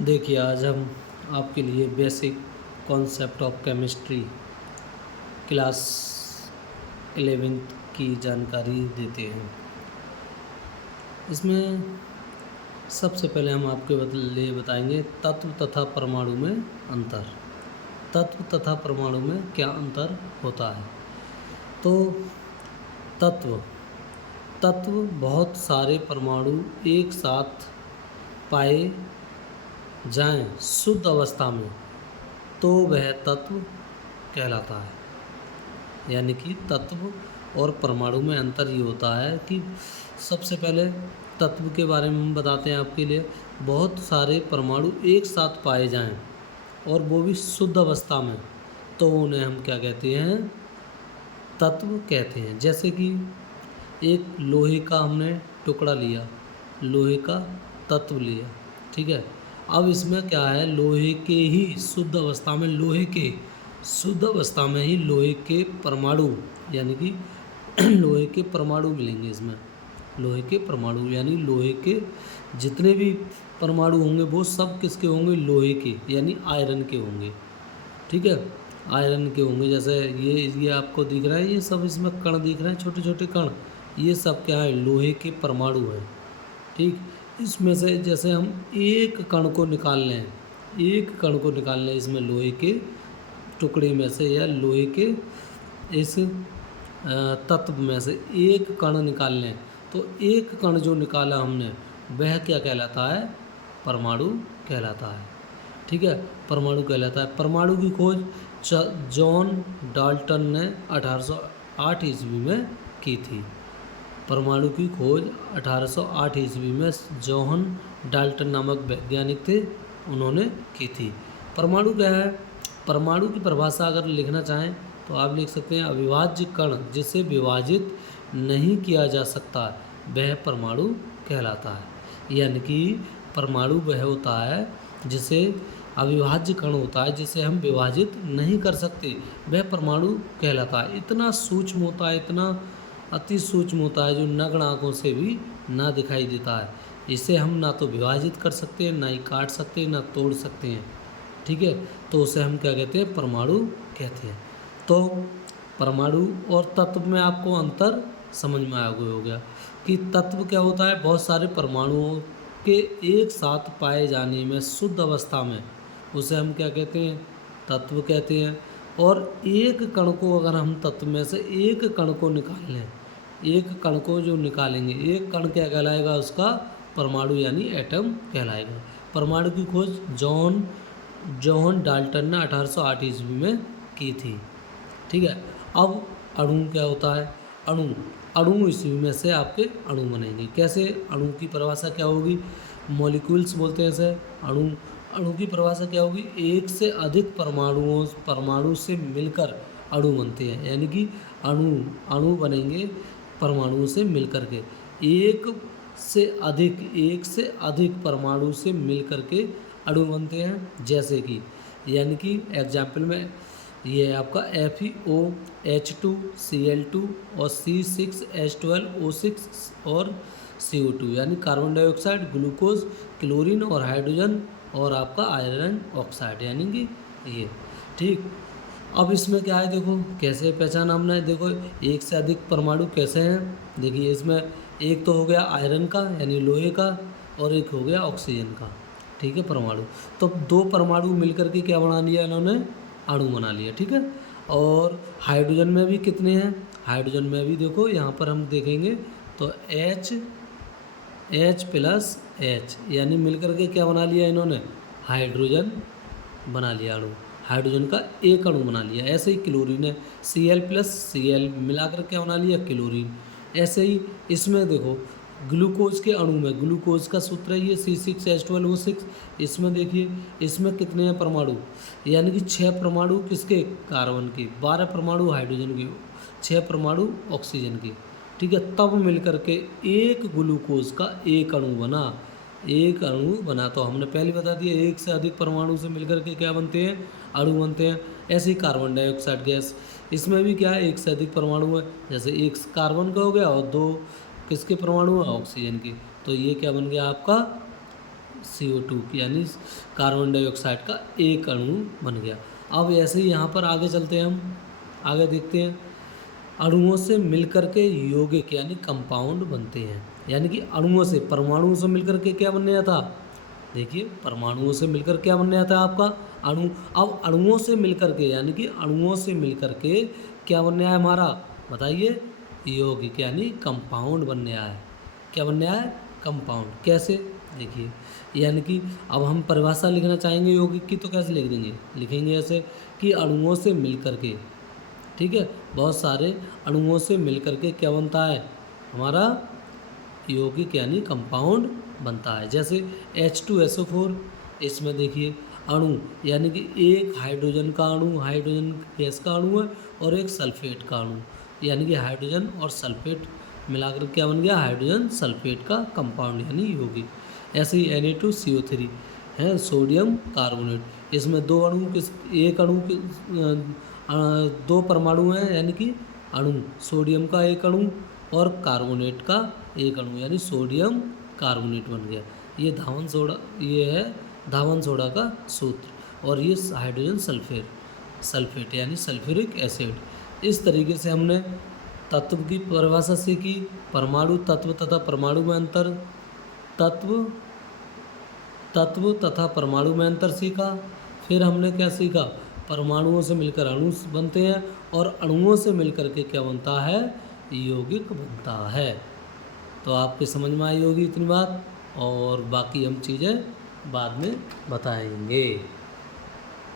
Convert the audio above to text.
देखिए, आज हम आपके लिए basic concept of chemistry class 11th की जानकारी देते हैं। इसमें सबसे पहले हम आपके लिए बताएंगे तत्व तथा परमाणु में अंतर। तत्व तथा परमाणु में क्या अंतर होता है? तो तत्व तत्व बहुत सारे परमाणु एक साथ पाए जाएं शुद्ध अवस्था में तो वह तत्व कहलाता है। यानी कि तत्व और परमाणु में अंतर ये होता है कि सबसे पहले तत्व के बारे में हम बताते हैं आपके लिए। बहुत सारे परमाणु एक साथ पाए जाएं और वो भी शुद्ध अवस्था में, तो उन्हें हम क्या कहते हैं? तत्व कहते हैं। जैसे कि एक लोहे का हमने टुकड़ा लिया, लोहे का तत्व लिया, ठीक है। अब इसमें क्या है? लोहे के ही शुद्ध अवस्था में, लोहे के शुद्ध अवस्था में ही लोहे के परमाणु, यानी कि लोहे के परमाणु मिलेंगे इसमें। लोहे के परमाणु यानी लोहे के जितने भी परमाणु होंगे वो सब किसके होंगे? लोहे के, यानी आयरन के होंगे, ठीक है। आयरन के होंगे। जैसे ये आपको दिख रहा है, ये सब इसमें कण दिख रहे हैं, छोटे छोटे कण, ये सब क्या है? लोहे के परमाणु हैं, ठीक। इसमें से जैसे हम एक कण को निकाल लें, एक कण को निकाल लें इसमें लोहे के टुकड़े में से, या लोहे के इस तत्व में से एक कण निकाल लें, तो एक कण जो निकाला हमने वह क्या कहलाता है? परमाणु कहलाता है, ठीक है। परमाणु कहलाता है। परमाणु की खोज जॉन डाल्टन ने 1808 ईस्वी में की थी। परमाणु की खोज 1808 ईस्वी में जॉन डाल्टन नामक वैज्ञानिक थे, उन्होंने की थी। परमाणु क्या है? परमाणु की परिभाषा अगर लिखना चाहें तो आप लिख सकते हैं अविभाज्य कण जिसे विभाजित नहीं किया जा सकता वह परमाणु कहलाता है। यानी कि परमाणु वह होता है जिसे अविभाज्य कण होता है, जिसे हम विभाजित नहीं कर सकते, वह परमाणु कहलाता है। इतना सूक्ष्म होता है, इतना अति सूक्ष्म होता है जो नग्न आँखों से भी ना दिखाई देता है। इसे हम ना तो विभाजित कर सकते हैं, ना ही काट सकते हैं, ना तोड़ सकते हैं, ठीक है। तो उसे हम क्या कहते हैं? परमाणु कहते हैं। तो परमाणु और तत्व में आपको अंतर समझ में आ हो गया कि तत्व क्या होता है? बहुत सारे परमाणुओं के एक साथ पाए जाने में शुद्ध अवस्था में, उसे हम क्या कहते हैं? तत्व कहते हैं। और एक कण को अगर हम तत्व में से एक कण को निकाल लें, एक कण को जो निकालेंगे, एक कण क्या कहलाएगा? उसका परमाणु यानी एटम कहलाएगा। परमाणु की खोज जॉन डाल्टन ने 1808 ईस्वी में की थी, ठीक है। अब अणु क्या होता है? अणु ईस्वी में से आपके अणु बनेंगे। कैसे? अणु की परिभाषा क्या होगी? मॉलिक्यूल्स बोलते हैं इसे। अणु की परिभाषा क्या होगी? एक से अधिक परमाणु से मिलकर अणु बनते हैं। यानी कि अणु बनेंगे परमाणुओं से मिलकर के। एक से अधिक परमाणु से मिलकर के अणु बनते हैं। जैसे कि, यानी कि एग्जाम्पल में ये है आपका FeOH2Cl2 और C6H12O6 और CO2, यानी कार्बन डाइऑक्साइड, ग्लूकोज, क्लोरीन और हाइड्रोजन, और आपका आयरन ऑक्साइड, यानी कि ये, ठीक। अब इसमें क्या है? देखो कैसे पहचान हमने, देखो एक से अधिक परमाणु कैसे हैं। देखिए इसमें एक तो हो गया आयरन का यानी लोहे का, और एक हो गया ऑक्सीजन का, ठीक है, परमाणु। तो दो परमाणु मिलकर के क्या बना लिया इन्होंने? अणु बना लिया, ठीक है। और हाइड्रोजन में भी कितने हैं? हाइड्रोजन में भी देखो यहाँ पर हम देखेंगे तो H+H यानी मिलकर के क्या बना लिया इन्होंने? हाइड्रोजन बना लिया, अणु। हाइड्रोजन का एक अणु बना लिया। ऐसे ही क्लोरीन है, Cl+Cl मिलाकर क्या बना लिया? क्लोरीन। ऐसे ही इसमें देखो ग्लूकोज के अणु में, ग्लूकोज का सूत्र है ये C6H12O6। इसमें देखिए इसमें कितने हैं परमाणु? यानी कि 6 परमाणु किसके? कार्बन के, 12 परमाणु हाइड्रोजन के, 6 परमाणु ऑक्सीजन के, ठीक है। तब मिलकर के एक ग्लूकोज का एक अणु बना, एक अणु बना। तो हमने पहले बता दिया एक से अधिक परमाणु से मिलकर के क्या बनते हैं? अणु बनते हैं। ऐसे ही कार्बन डाइऑक्साइड गैस, इसमें भी क्या है? एक से अधिक परमाणु है। जैसे एक कार्बन का हो गया और 2 किसके परमाणु हैं? ऑक्सीजन के। तो ये क्या बन गया आपका? CO2 यानी कार्बन डाइऑक्साइड का एक अणु बन गया। अब ऐसे ही यहाँ पर आगे चलते हैं, हम आगे देखते हैं। अणुओं से मिलकर के यौगिक यानी कंपाउंड बनते हैं। यानी कि अणुओं से, परमाणुओं से मिलकर के क्या बनने आता, देखिए परमाणुओं से मिलकर क्या बनने आता है आपका अणु। अब अणुओं से मिलकर के यानी कि अणुओं से मिलकर के क्या बनने आया हमारा, बताइए, यौगिक यानी कंपाउंड बनने आया है। क्या बनने आया है, कंपाउंड। कैसे, देखिए, यानी कि अब हम परिभाषा लिखना चाहेंगे यौगिक की, तो कैसे लिख देंगे, लिखेंगे ऐसे कि अणुओं से मिलकर के, ठीक है, बहुत सारे अणुओं से मिलकर के क्या बनता है, हमारा यौगिक यानी कंपाउंड बनता है। जैसे H2SO4, इसमें देखिए अणु यानी कि एक हाइड्रोजन का अणु, हाइड्रोजन गैस का अणु है, और एक सल्फेट का अणु, यानी कि हाइड्रोजन और सल्फेट मिलाकर क्या बन गया, हाइड्रोजन सल्फेट का कंपाउंड यानी यौगिक। ऐसे ही Na2CO3 है, सोडियम कार्बोनेट। इसमें दो अणु किस, एक अणु के दो परमाणु हैं, यानी कि अणु, सोडियम का एक अणु और कार्बोनेट का एक अणु, यानी सोडियम कार्बोनेट बन गया। ये धावन सोडा, ये है धावन सोडा का सूत्र। और ये हाइड्रोजन सल्फेट यानी सल्फ्यूरिक एसिड। इस तरीके से हमने तत्व की परिभाषा सीखी, परमाणु तत्व तथा परमाणु में अंतर, तत्व तथा परमाणु में अंतर सीखा। फिर हमने क्या सीखा, परमाणुओं से मिलकर अणु बनते हैं, और अणुओं से मिलकर के क्या बनता है, यौगिक बनता है। तो आपके समझ में आई होगी इतनी बात, और बाकी हम चीज़ें बाद में बताएंगे।